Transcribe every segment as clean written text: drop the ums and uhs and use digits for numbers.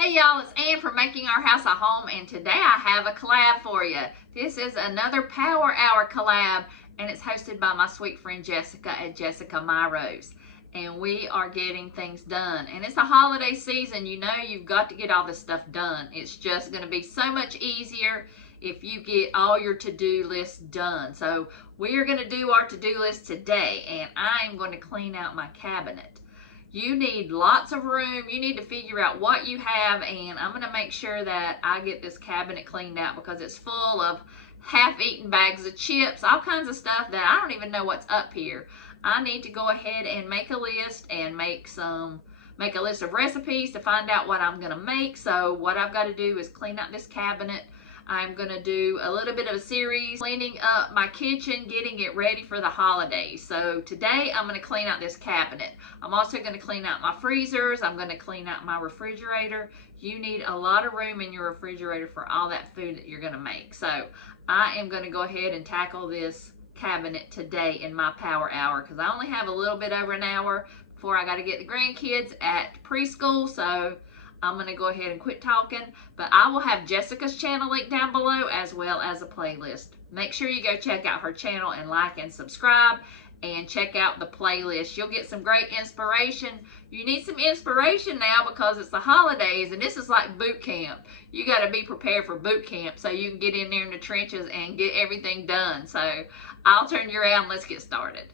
Hey y'all, it's Ann from Making Our House a Home, and today I have a collab for you. This is another Power Hour collab, and it's hosted by my sweet friend Jessica at Jessica My Rose. And we are getting things done. And it's a holiday season, you know you've got to get all this stuff done. It's just going to be so much easier if you get all your to-do lists done. So we are going to do our to-do list today, and I am going to clean out my cabinet. You need lots of room. You need to figure out what you have, and I'm going to make sure that I get this cabinet cleaned out because it's full of half-eaten bags of chips, all kinds of stuff that I don't even know what's up here. I need to go ahead and make a list and make a list of recipes to find out what I'm going to make. So what I've got to do is clean out this cabinet. I'm going to do a little bit of a series cleaning up my kitchen, getting it ready for the holidays. So today I'm going to clean out this cabinet. I'm also going to clean out my freezers. I'm going to clean out my refrigerator. You need a lot of room in your refrigerator for all that food that you're going to make. So I am going to go ahead and tackle this cabinet today in my Power Hour because I only have a little bit over an hour before I got to get the grandkids at preschool. So I'm going to go ahead and quit talking, but I will have Jessica's channel linked down below as well as a playlist. Make sure you go check out her channel and like and subscribe and check out the playlist. You'll get some great inspiration. You need some inspiration now because it's the holidays and this is like boot camp. You got to be prepared for boot camp so you can get in there in the trenches and get everything done. So I'll turn you around. Let's get started.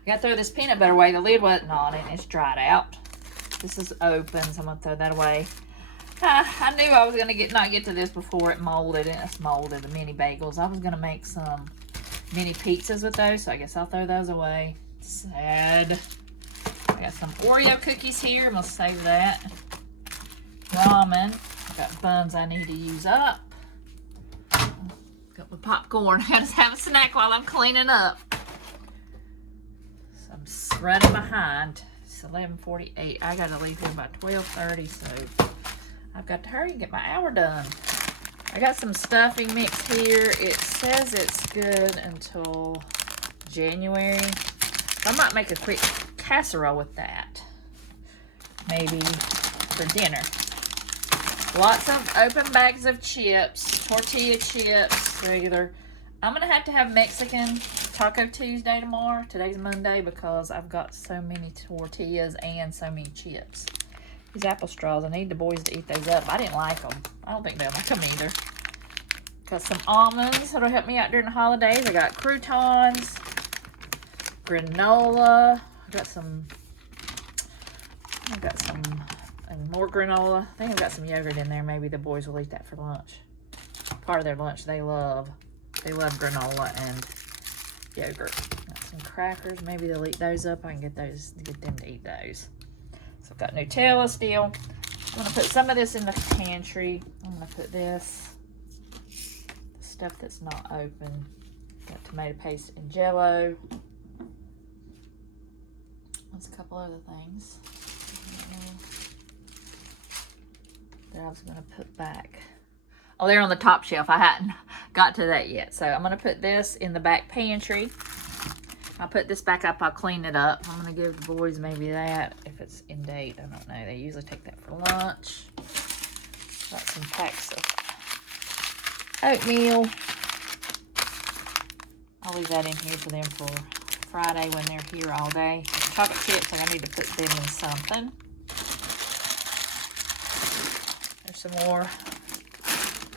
I gotta throw this peanut butter away. The lid wasn't on it and it's dried out. This is open, so I'm gonna throw that away. I knew I was gonna not get to this before it molded, and it's molded, the mini bagels. I was gonna make some mini pizzas with those, so I guess I'll throw those away. Sad. I got some Oreo cookies here. I'm gonna save that. Ramen. I've got buns I need to use up. Got my popcorn. I just have a snack while I'm cleaning up. I'm running behind. It's 11:48. I gotta leave here by 12:30, so I've got to hurry and get my hour done. I got some stuffing mix here. It says it's good until January. I might make a quick casserole with that, maybe for dinner. Lots of open bags of chips, tortilla chips, regular. I'm gonna have to have Mexican Taco Tuesday tomorrow. Today's Monday because I've got so many tortillas and so many chips. These apple straws, I need the boys to eat those up. I didn't like them. I don't think they'll like them either. Got some almonds that'll help me out during the holidays. I got croutons, granola. I got some and more granola. I think I've got some yogurt in there. Maybe the boys will eat that for lunch. Part of their lunch they love granola and yogurt. Got some crackers. Maybe they'll eat those up. I can get them to eat those. So I've got Nutella still. I'm gonna put some of this in the pantry. I'm gonna put the stuff that's not open. Got tomato paste and Jell-O. That's a couple other things. That I was gonna put back. Oh, they're on the top shelf. I hadn't got to that yet. So I'm going to put this in the back pantry. I'll put this back up. I'll clean it up. I'm going to give the boys maybe that if it's in date. I don't know. They usually take that for lunch. Got some packs of oatmeal. I'll leave that in here for them for Friday when they're here all day. Chocolate chips, I need to put them in something. There's some more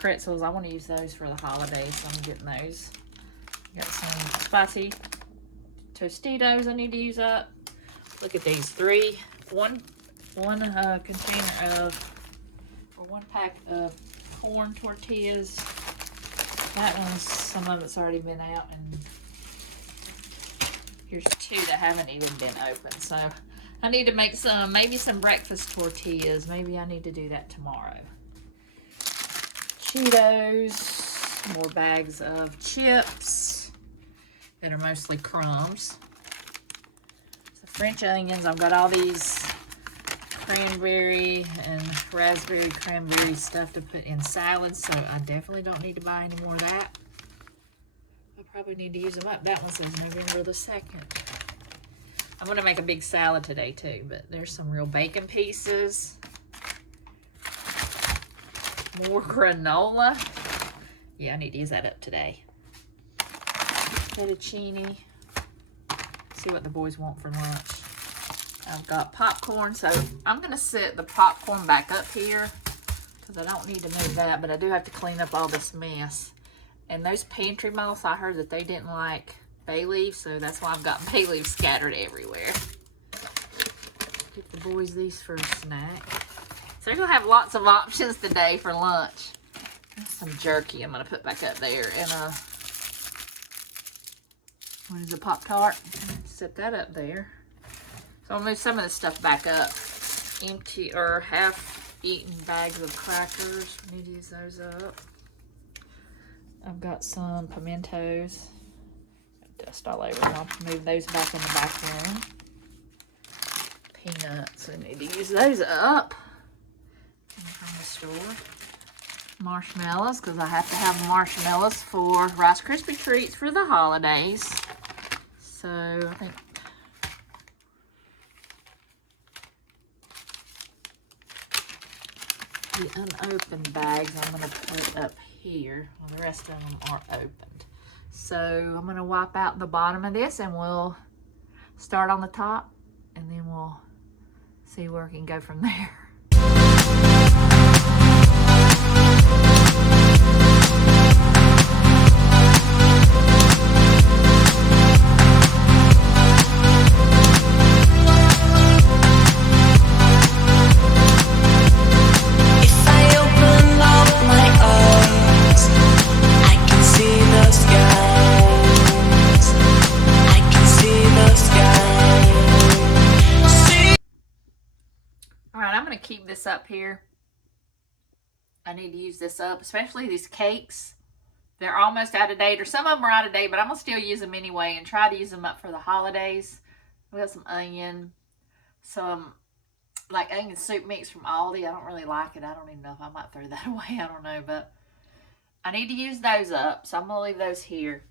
pretzels. I want to use those for the holidays, so I'm getting those. Got some spicy Tostitos I need to use up. Look at these, one container of, or 1 pack of corn tortillas. That one's, some of it's already been out, and here's 2 that haven't even been opened. So I need to make some, maybe some breakfast tortillas. Maybe I need to do that tomorrow. Cheetos, more bags of chips that are mostly crumbs. So French onions, I've got all these cranberry and raspberry cranberry stuff to put in salads, so I definitely don't need to buy any more of that. I probably need to use them up. That one says November the 2nd. I'm going to make a big salad today too, but there's some real bacon pieces. More granola. Yeah, I need to use that up today. Fettuccine. See what the boys want for lunch. I've got popcorn, so I'm going to set the popcorn back up here because I don't need to move that, but I do have to clean up all this mess. And those pantry moths, I heard that they didn't like bay leaves, so that's why I've got bay leaves scattered everywhere. Give the boys these for a snack. So they're going to have lots of options today for lunch. There's some jerky I'm going to put back up there. And what is a Pop-Tart? Set that up there. So I'll move some of this stuff back up. Empty or half-eaten bags of crackers. We need to use those up. I've got some pimentos. Dust all over them. I'll move those back in the back room. Peanuts. We need to use those up. From the store. Marshmallows, because I have to have marshmallows for Rice Krispie treats for the holidays. So I think the unopened bags I'm going to put up here. Well, the rest of them are opened. So I'm going to wipe out the bottom of this, and we'll start on the top, and then we'll see where we can go from there. Keep this up here. I need to use this up, especially these cakes. They're almost out of date, or some of them are out of date, but I'm gonna still use them anyway and try to use them up for the holidays. We got some onion, some like onion soup mix from Aldi. I don't really like it. I don't even know if I might throw that away. I don't know, but I need to use those up, so I'm gonna leave those here.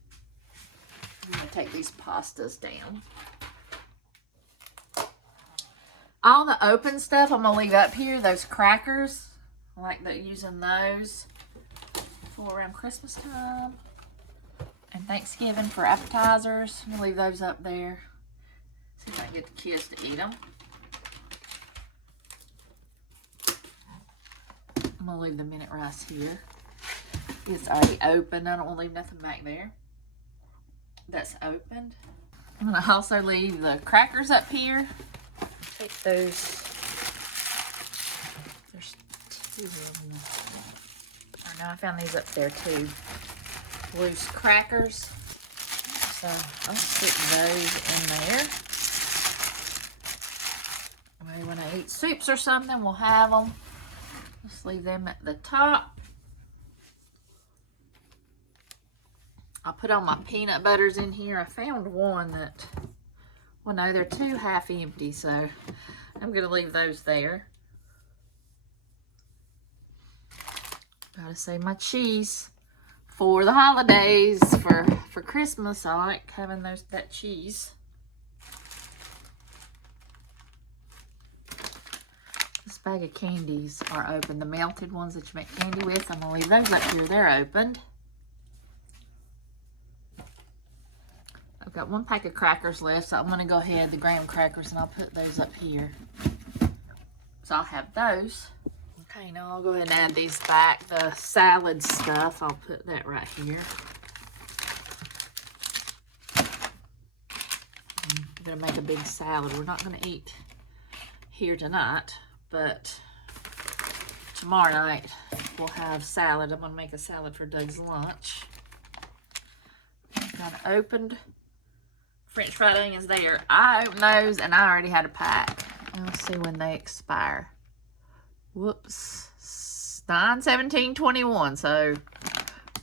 I'm gonna take these pastas down. All the open stuff I'm going to leave up here. Those crackers, I like using those for around Christmas time and Thanksgiving for appetizers. I'm going to leave those up there. See if I can get the kids to eat them. I'm going to leave the minute rice here. It's already open. I don't want to leave nothing back there. That's opened. I'm going to also leave the crackers up here. Take those, there's 2 of them. Oh no, I found these up there too. Loose crackers. So I'll stick those in there. Maybe when I eat soups or something, we'll have them. Just leave them at the top. I'll put all my peanut butters in here. I found one that, well, no, they're 2 half empty, so I'm going to leave those there. Gotta save my cheese for the holidays, for Christmas. I like having that cheese. This bag of candies are open. The melted ones that you make candy with, I'm going to leave those up here. They're opened. I've got 1 pack of crackers left, so I'm going to go ahead, the graham crackers, and I'll put those up here. So I'll have those. Okay, now I'll go ahead and add these back. The salad stuff, I'll put that right here. I'm gonna make a big salad. We're not gonna eat here tonight, but tomorrow night we'll have salad. I'm gonna make a salad for Doug's lunch. Got opened French fried onions there. I opened those and I already had a pack. Let's see when they expire. Whoops, 9/17/21. So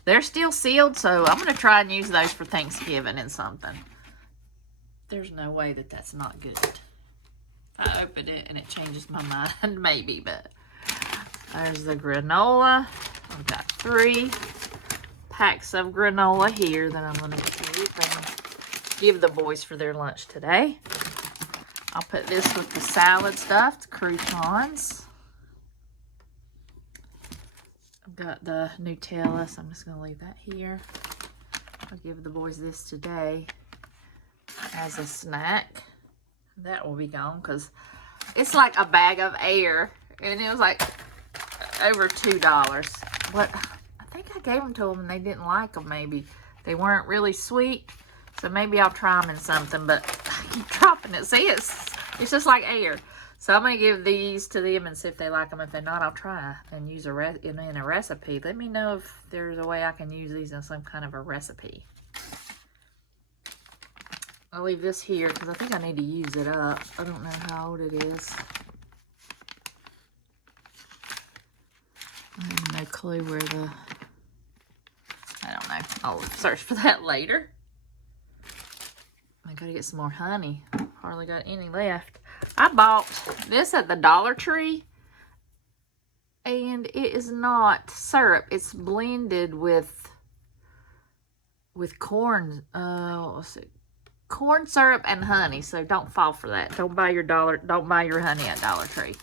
they're still sealed. So I'm gonna try and use those for Thanksgiving and something. There's no way that that's not good. I opened it and it changes my mind, maybe, but there's the granola. I've got 3 packs of granola here that I'm gonna keep and give the boys for their lunch today. I'll put this with the salad stuff, the croutons. I've got the Nutella, so I'm just gonna leave that here. I'll give the boys this today as a snack. That will be gone because it's like a bag of air and it was like over $2. But I think I gave them to them and they didn't like them. Maybe they weren't really sweet, so maybe I'll try them in something, but I keep dropping it. See, it's just like air. So I'm gonna give these to them and see if they like them. If they're not, I'll try and use in a recipe. Let me know if there's a way I can use these in some kind of a recipe. I'll leave this here because I think I need to use it up. I don't know how old it is. I have no clue where I don't know. I'll search for that later. I gotta get some more honey. Hardly got any left. I bought this at the Dollar Tree. And it is not syrup. It's blended with corn. Let's see. Corn syrup and honey, so don't fall for that. Don't buy your honey at Dollar Tree.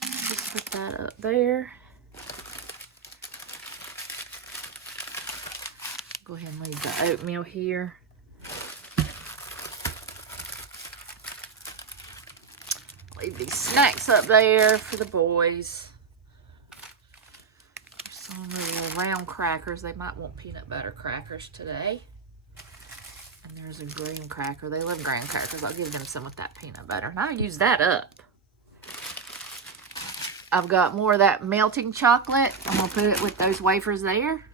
Just put that up there. Go ahead and leave the oatmeal here. Leave these snacks up there for the boys. Some little round crackers. They might want peanut butter crackers today. And there's a green cracker. They love graham crackers. I'll give them some with that peanut butter. And I'll use that up. I've got more of that melting chocolate. I'm going to put it with those wafers there.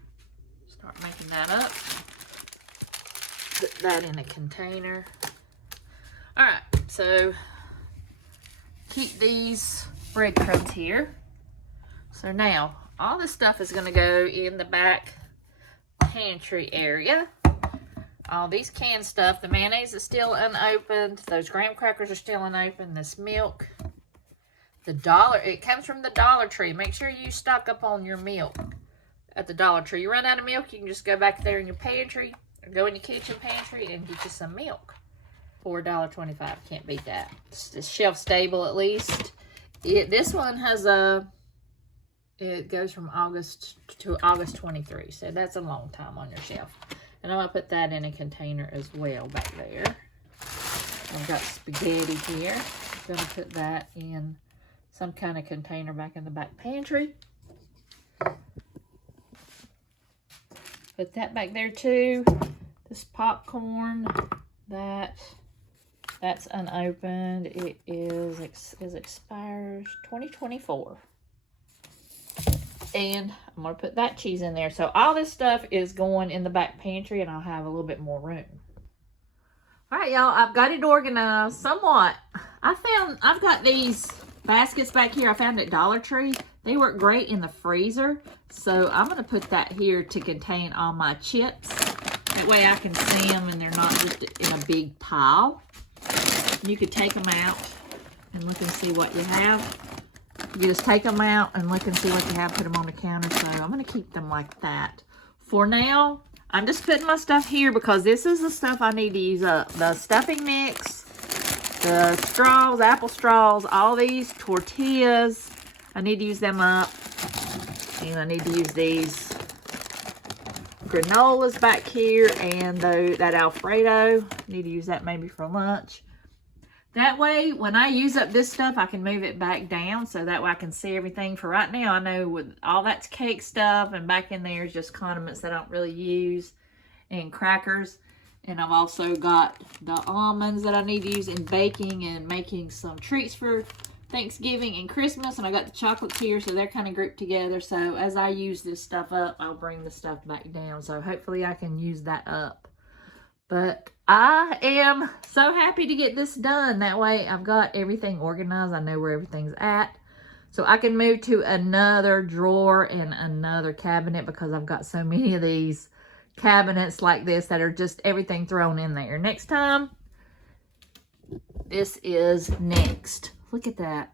Start making that up. Put that in a container. Alright, so keep these breadcrumbs here. So now, all this stuff is going to go in the back pantry area. All these canned stuff. The mayonnaise is still unopened. Those graham crackers are still unopened. This milk. It comes from the Dollar Tree. Make sure you stock up on your milk at the Dollar Tree. You run out of milk, you can just go back there in your pantry or go in your kitchen pantry and get you some milk for $1.25. Can't beat that. It's shelf stable at least. This one has it goes from August to August 23. So that's a long time on your shelf. And I'm going to put that in a container as well back there. I've got spaghetti here. I'm going to put that in some kind of container back in the back pantry. Put that back there too. This popcorn, that's unopened. It expires 2024. And I'm going to put that cheese in there. So all this stuff is going in the back pantry and I'll have a little bit more room. All right, y'all. I've got it organized somewhat. I've got these baskets back here I found at Dollar Tree. They work great in the freezer. So I'm going to put that here to contain all my chips. That way I can see them and they're not just in a big pile. You could take them out and look and see what you have. You just take them out and look and see what you have, put them on the counter. So I'm going to keep them like that. For now, I'm just putting my stuff here because this is the stuff I need to use up. The stuffing mix, the straws, apple straws, all these tortillas. I need to use them up. And I need to use these granolas back here and that Alfredo. I need to use that maybe for lunch. That way, when I use up this stuff, I can move it back down so that way I can see everything. For right now, I know with all that's cake stuff and back in there is just condiments that I don't really use and crackers. And I've also got the almonds that I need to use in baking and making some treats for Thanksgiving and Christmas. And I got the chocolates here, so they're kind of grouped together. So as I use this stuff up, I'll bring the stuff back down. So hopefully I can use that up. But I am so happy to get this done. That way I've got everything organized. I know where everything's at. So I can move to another drawer and another cabinet because I've got so many of these cabinets like this that are just everything thrown in there. Next time, this is next. Look at that.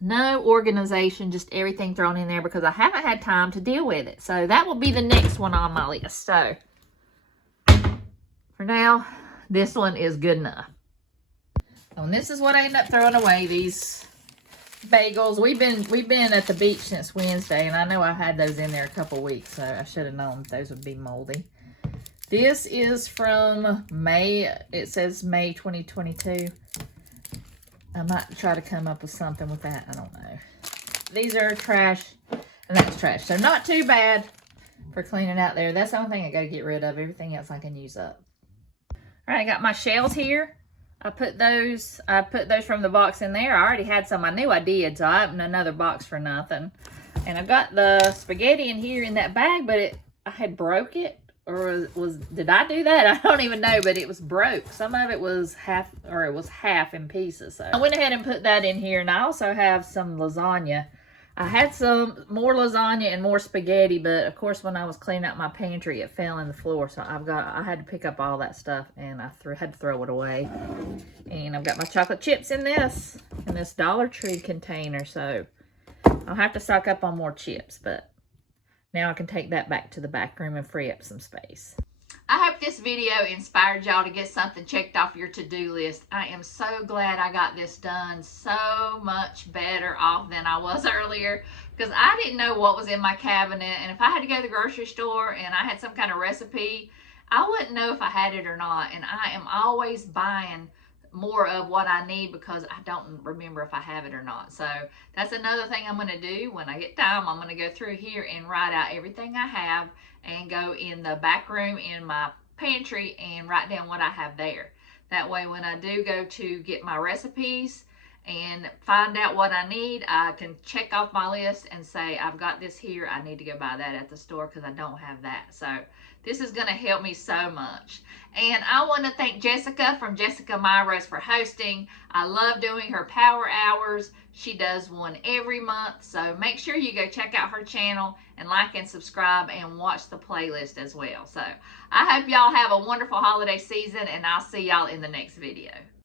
No organization, just everything thrown in there because I haven't had time to deal with it. So that will be the next one on my list. So for now, this one is good enough. And this is what I end up throwing away, these bagels. We've been at the beach since Wednesday, and I know I've had those in there a couple weeks, so I should have known those would be moldy. This is from May. It says May 2022. I might try to come up with something with that. I don't know. These are trash, and that's trash. So not too bad for cleaning out there. That's the only thing I got to get rid of. Everything else I can use up. All right, I got my shells here. I put those from the box in there. I already had some. I knew I did, so I opened another box for nothing. And I've got the spaghetti in here in that bag, but I had broke it. Or did I do that? I don't even know, but it was broke. Some of it was half in pieces. So I went ahead and put that in here. And I also have some lasagna. I had some more lasagna and more spaghetti, but of course when I was cleaning out my pantry, it fell in the floor. So I had to pick up all that stuff, and I had to throw it away. And I've got my chocolate chips in this Dollar Tree container. So I'll have to stock up on more chips, but now I can take that back to the back room and free up some space. I hope this video inspired y'all to get something checked off your to-do list. I am so glad I got this done, so much better off than I was earlier, because I didn't know what was in my cabinet, and if I had to go to the grocery store and I had some kind of recipe, I wouldn't know if I had it or not. And I am always buying more of what I need because I don't remember if I have it or not. So that's another thing I'm going to do when I get time. I'm going to go through here and write out everything I have and go in the back room in my pantry and write down what I have there. That way when I do go to get my recipes and find out what I need, I can check off my list and say, I've got this here. I need to go buy that at the store because I don't have that. So this is going to help me so much. And I want to thank Jessica from Jessica My Rose for hosting. I love doing her power hours. She does one every month. So make sure you go check out her channel and like and subscribe and watch the playlist as well. So I hope y'all have a wonderful holiday season, and I'll see y'all in the next video.